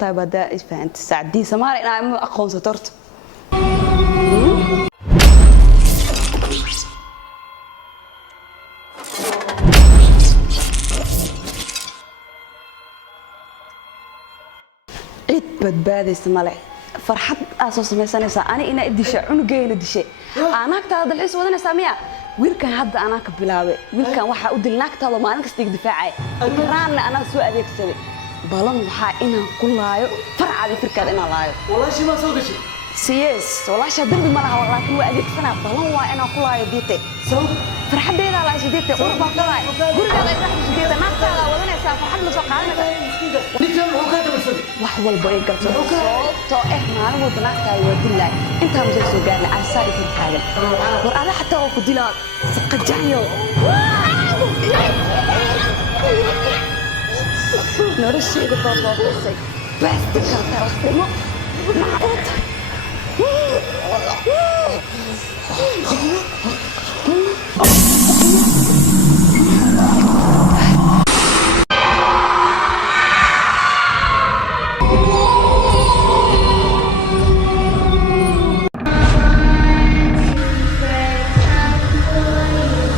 tahay bada isfahanti saacadii Soomaali inaa aqoonsato torto badbaadaysa male farxad aasoo samaysanaysa ani ina idisha cunugeena dishay anaagtaada dalxiis wadanaysa miya wiilkan hadda anaa ka bilaabay wiilkan waxa u dilnaagtaada maalin kasta iga difaacay raanna anaa soo adeegsaday balan waxa inaan ku laayo farcada firkaada inaan laayo walaashi ma soo gashay siyas walaashi dambi ma laha laakiin waa adeegsanaa balan waa inaan ku laayo diite soo farxadeeda la isdiite urba kalaay guriga ay raxdo diite naagtaada wadanaysa farxad la soo qaadanaysa ninkan wuxuu ka dabarsaday wax walba ay galto sababtoo maalin walba naagtaada waa dilay inta ma soo gaarnay asaa ay firkaadan war ala xataa oo ku dilaa saqajayo nolosheeda baa soo qasay bas ka taasmo